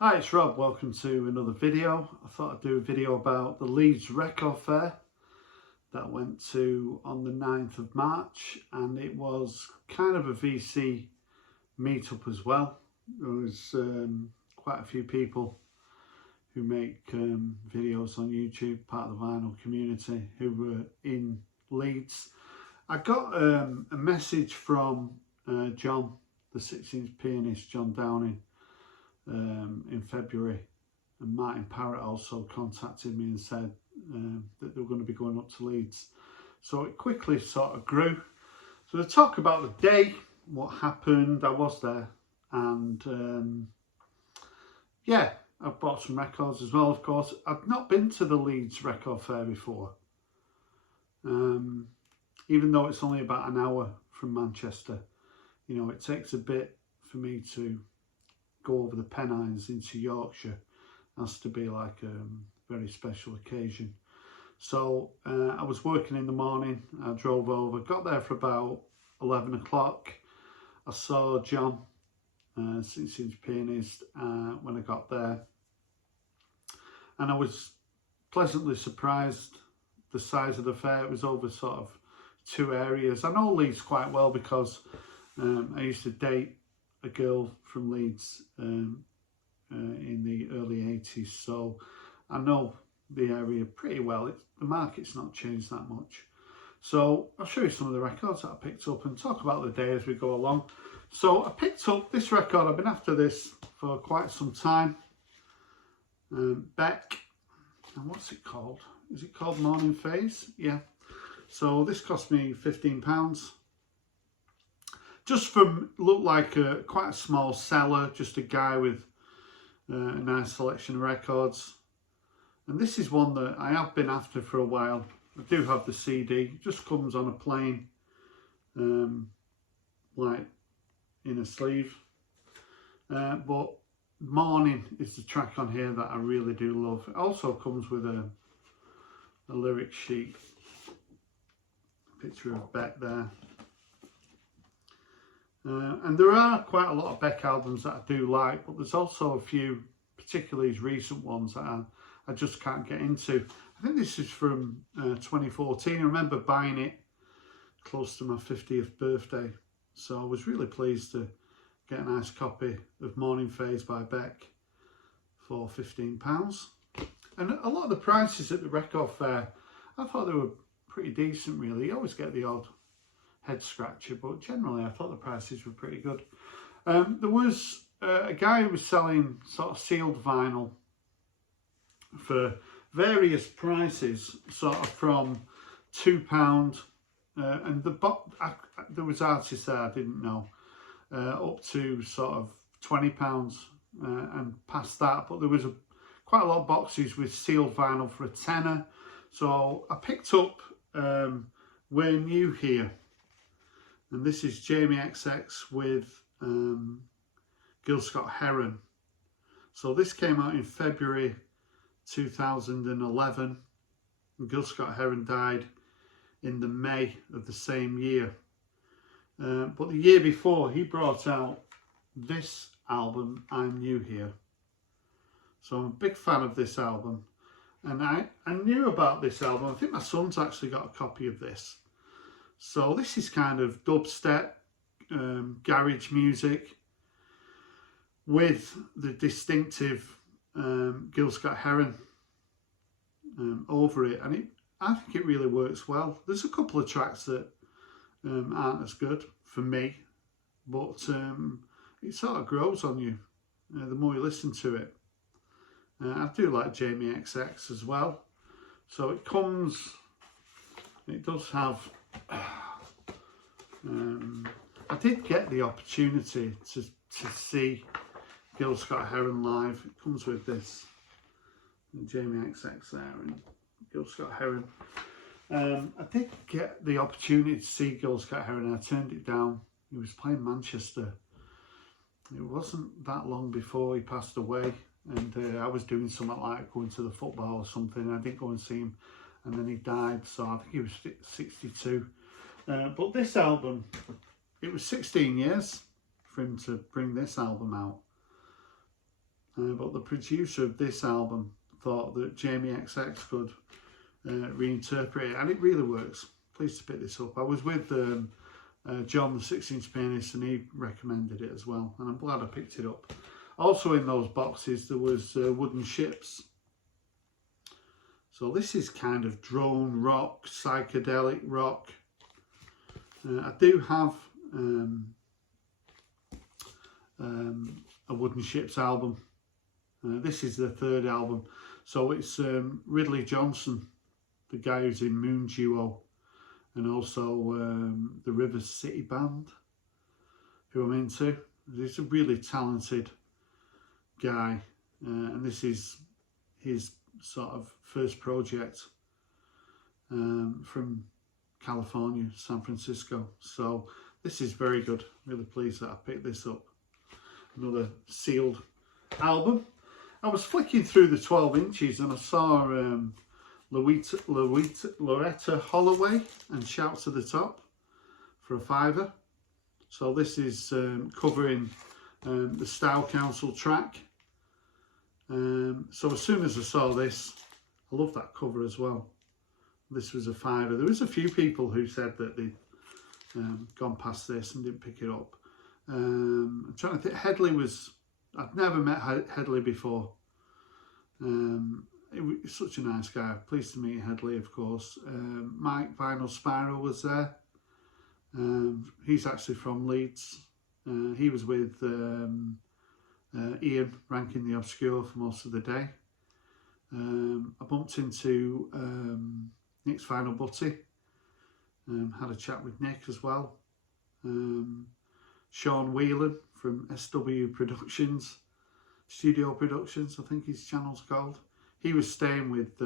Hi, it's Rob. Welcome to another video. I thought I'd do a video about the Leeds Record Fair that I went to on the 9th of March, and it was kind of a VC meetup as well. There was quite a few people who make videos on YouTube, part of the vinyl community, who were in Leeds. I got a message from John, the 16th pianist, John Downing, in February, and Martin Parrott also contacted me and said that they were going to be going up to Leeds. So it quickly sort of grew. So to talk about the day, what happened, I was there, and yeah, I bought some records as well, of course. I've not been to the Leeds Record Fair before, even though it's only about an hour from Manchester. You know, it takes a bit for me to go over the Pennines into Yorkshire. It has to be like a very special occasion. So I was working in the morning. I drove over, got there for about 11 o'clock. I saw John, 16th pianist, when I got there, and I was pleasantly surprised the size of the fair. It was over sort of two areas. I know Leeds quite well because I used to date a girl from Leeds in the early 80s, so I know the area pretty well. The market's not changed that much. So I'll show you some of the records that I picked up and talk about the day as we go along. So I picked up this record. I've been after this for quite some time. Beck, and what's it called? Is it called Morning Phase? Yeah. So this cost me £15. Just from, looked like quite a small seller, just a guy with a nice selection of records. And this is one that I have been after for a while. I do have the CD, it just comes on a plane, like in a sleeve. But Morning is the track on here that I really do love. It also comes with a lyric sheet, picture of Beck there. And there are quite a lot of Beck albums that I do like, but there's also a few, particularly his recent ones, that I just can't get into. I think this is from 2014. I remember buying it close to my 50th birthday, so I was really pleased to get a nice copy of Morning Phase by Beck for £15. And a lot of the prices at the record fair, I thought they were pretty decent really. You always get the odd head scratcher, but generally I thought the prices were pretty good. There was a guy who was selling sort of sealed vinyl for various prices, sort of from £2, and there was artists there I didn't know, up to sort of £20 and past that. But there was quite a lot of boxes with sealed vinyl for a tenner. So I picked up We're New Here. And this is Jamie XX with Gil Scott-Heron. So this came out in February 2011. And Gil Scott-Heron died in the May of the same year. But the year before, he brought out this album, I'm New Here. So I'm a big fan of this album. And I knew about this album. I think my son's actually got a copy of this. So this is kind of dubstep, garage music with the distinctive Gil Scott-Heron over it, and I think it really works well. There's a couple of tracks that aren't as good for me, but it sort of grows on you the more you listen to it. I do like Jamie XX as well. So it does have, I did get the opportunity to see Gil Scott-Heron live. It comes with this, and Jamie XX there and Gil Scott-Heron. I did get the opportunity to see Gil Scott-Heron and I turned it down. He was playing Manchester. It wasn't that long before he passed away, and I was doing something like going to the football or something. I didn't go and see him, and then he died, so I think he was 62. But this album, it was 16 years for him to bring this album out. but the producer of this album thought that Jamie XX could reinterpret it, and it really works. Pleased to pick this up. I was with John, the 6-inch pianist, and he recommended it as well, and I'm glad I picked it up. Also in those boxes there was Wooden Ships. So this is kind of drone rock, psychedelic rock. I do have a Wooden Ships album. This is the 3rd album. So it's Ridley Johnson, the guy who's in Moon Duo, and also the River City Band, who I'm into. He's a really talented guy, and this is his sort of first project from California, San Francisco. So this is very good. Really pleased that I picked this up. Another sealed album. I was flicking through the 12 inches and I saw Loretta Holloway and Shout to the Top for a £5. So this is covering the Style Council track. So as soon as I saw this, I love that cover as well. This was a £5. There was a few people who said that they'd gone past this and didn't pick it up. I'm trying to think. Headley was, I've never met Headley before. He's such a nice guy. Pleased to meet Headley, of course. Mike Vinyl Spiral was there. He's actually from Leeds. He was with Ian, Ranking the Obscure, for most of the day. I bumped into Nick's Final Butty. Had a chat with Nick as well. Sean Whelan from SW Productions, Studio Productions, I think his channel's called. He was staying with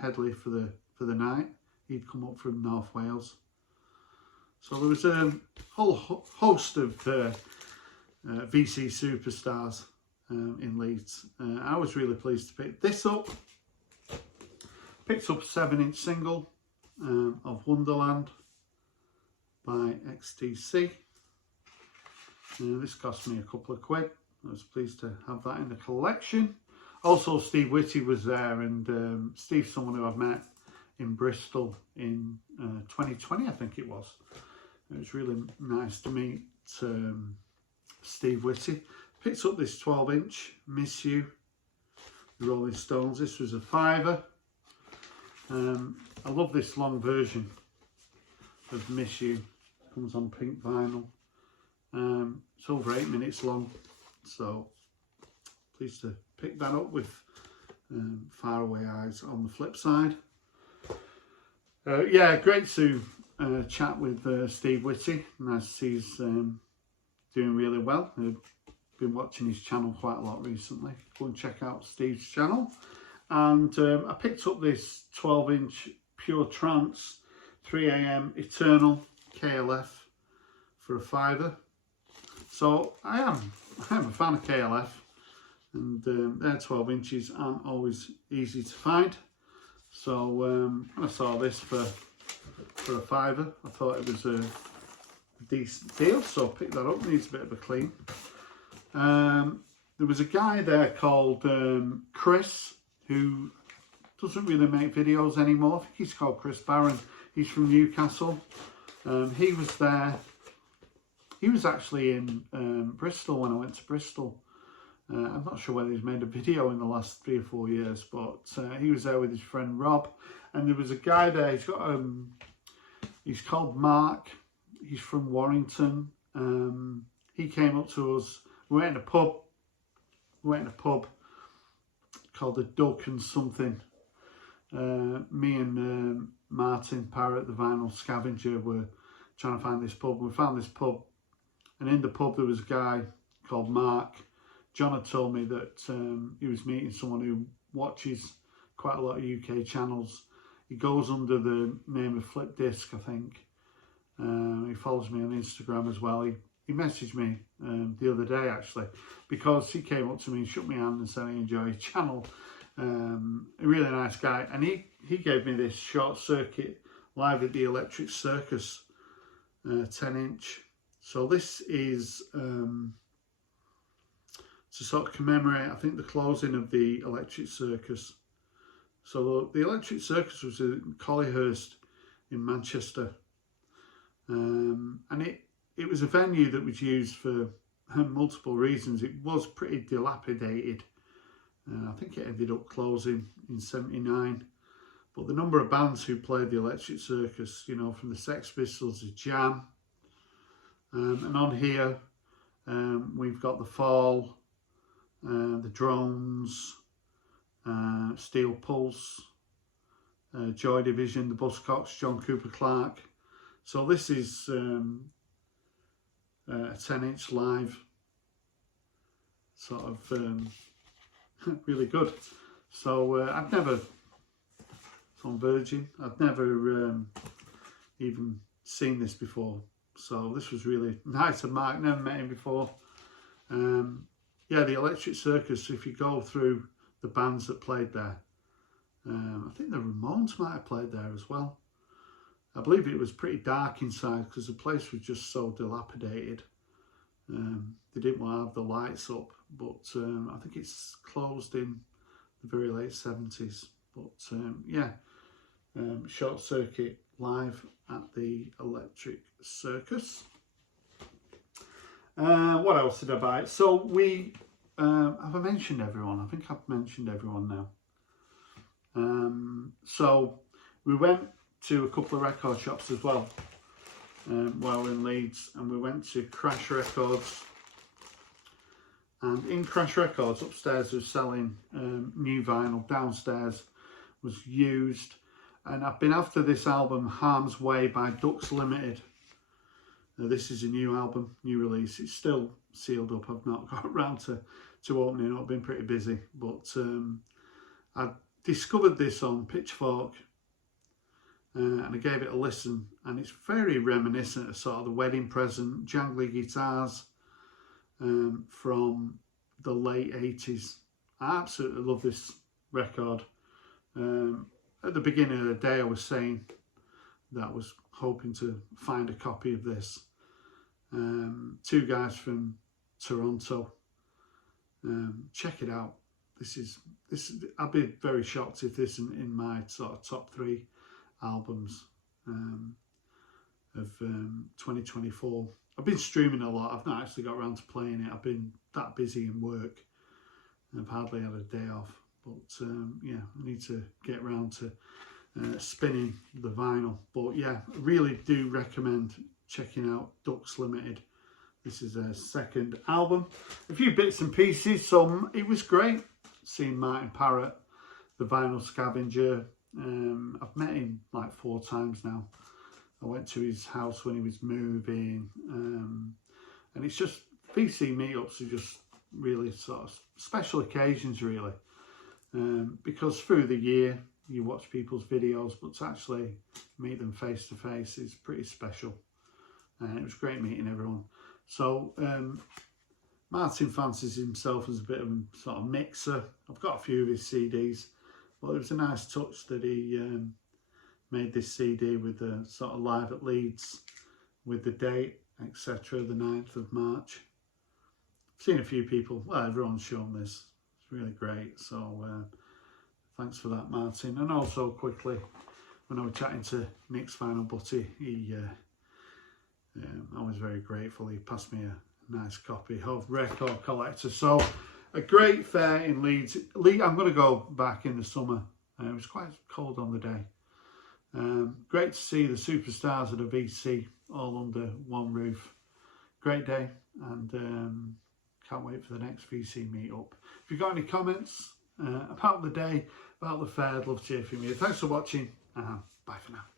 Headley for the night. He'd come up from North Wales. So there was a whole host of VC superstars in Leeds. I was really pleased to pick this up. Picked up a 7-inch single of Wonderland by XTC. This cost me a couple of quid. I was pleased to have that in the collection. Also, Steve Witty was there, and Steve's someone who I've met in Bristol in 2020, I think it was. It was really nice to meet Steve Witty. Picked up this 12-inch Miss You, the Rolling Stones. This was a £5. I love this long version of Miss You. Comes on pink vinyl. It's over 8 minutes long, so pleased to pick that up with Faraway Eyes on the flip side. Yeah, great to chat with Steve Witty. Nice to see he's doing really well. I've been watching his channel quite a lot recently. Go and check out Steve's channel. And I picked up this 12-inch Pure Trance 3 AM Eternal KLF for a £5. So I am a fan of KLF, and their 12 inches aren't always easy to find. So when I saw this for a £5, I thought it was a decent deal, so I picked that up. Needs a bit of a clean. There was a guy there called Chris, who doesn't really make videos anymore. I think he's called Chris Barron. He's from Newcastle. He was there. He was actually in Bristol when I went to Bristol. I'm not sure whether he's made a video in the last 3 or 4 years, but he was there with his friend Rob. And there was a guy there. He's got he's called Mark. He's from Warrington. He came up to us. We went in a pub. Called the Duck and something. Me and Martin Parrott, the vinyl scavenger, were trying to find this pub. We found this pub, and in the pub there was a guy called Mark. John had told me that he was meeting someone who watches quite a lot of UK channels. He goes under the name of Flip Disc, I think. He follows me on Instagram as well. He messaged me the other day, actually, because he came up to me and shook my hand and said he enjoyed his channel. A really nice guy. And he gave me this Short Circuit Live at the Electric Circus 10-inch. So this is to sort of commemorate, I think, the closing of the Electric Circus. So the Electric Circus was in Collyhurst in Manchester, and it was a venue that was used for multiple reasons. It was pretty dilapidated. I think it ended up closing in '79. But the number of bands who played the Electric Circus, you know, from the Sex Pistols to Jam, and on here we've got the Fall, the Drones, Steel Pulse, Joy Division, the Buzzcocks, John Cooper Clarke. So this is a 10-inch live, sort of really good. So I've never, it's on Virgin, I've never even seen this before. So this was really nice of Mark, never met him before. Yeah, the Electric Circus, if you go through the bands that played there, I think the Ramones might have played there as well. I believe it was pretty dark inside because the place was just so dilapidated. They didn't want to have the lights up, but I think it's closed in the very late 70s. But yeah, Short Circuit live at the Electric Circus. What else did I buy? So we, have I mentioned everyone? I think I've mentioned everyone now. So we went to a couple of record shops as well while we were in Leeds, and we went to Crash Records. And in Crash Records, upstairs was selling new vinyl, downstairs was used. And I've been after this album, Harm's Way by Ducks Limited. Now, this is a new album, new release. It's still sealed up. I've not got around to opening it. I've been pretty busy. But I discovered this on Pitchfork and I gave it a listen. And it's very reminiscent of sort of the Wedding Present, jangly guitars from the late 80s. I absolutely love this record. At the beginning of the day, I was saying that I was hoping to find a copy of this. Two guys from Toronto. Check it out. This is. I'll be very shocked if this isn't in my sort of top 3 albums of 2024. I've been streaming a lot. I've not actually got around to playing it. I've been that busy in work. I've hardly had a day off. But yeah, I need to get around to spinning the vinyl. But yeah, I really do recommend checking out Ducks Limited. This is their second album. A few bits and pieces. So it was great seeing Martin Parrott, the vinyl scavenger. I've met him like 4 times now. I went to his house when he was moving. And it's just, VC meetups are just really sort of special occasions really. Because through the year you watch people's videos, but to actually meet them face to face is pretty special. And it was great meeting everyone. So Martin fancies himself as a bit of a sort of mixer. I've got a few of his CDs, but it was a nice touch that he made this CD with the sort of live at Leeds with the date, etc., the 9th of March. I've seen a few people, well, everyone's shown this. Really great, so thanks for that, Martin. And also quickly, when I was chatting to Nick's Final Butty, I was very grateful. He passed me a nice copy of Record Collector. So a great fair in Leeds. I'm going to go back in the summer. It was quite cold on the day. Great to see the superstars of the VC all under one roof. Great day, and can't wait for the next VC meetup. If you've got any comments about the day, about the fair, I'd love to hear from you. Thanks for watching. Bye for now.